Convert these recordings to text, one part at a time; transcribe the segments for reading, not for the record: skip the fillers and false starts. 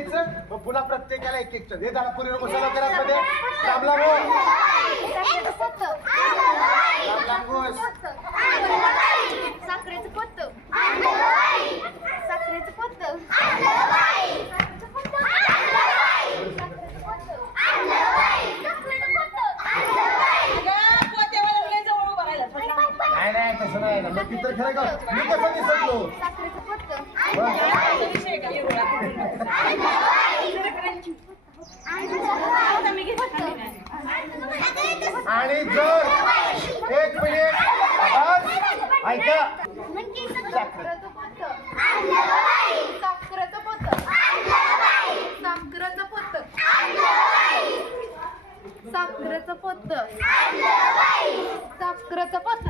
द्यायचं मग पुन्हा प्रत्येकाला एक एक हे जरा पुरी बसायला घरात मध्ये लांबला हो साखरेचं पोत साखरेचं पोत नाही नाही तसं नाही ना मग तिथं खरं का मी कसं दिसलो साखरेचं पोत आणि जर एक मिनिट ऐका साखरेचं पोत साखरेचं पोत साखरेचं पोत साखरेचं पोत साखरेचं पोत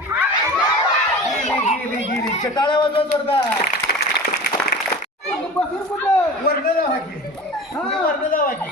गिरी चटाळ्या वाजवत वरदा वर्ण जावा की वर्ण जावा की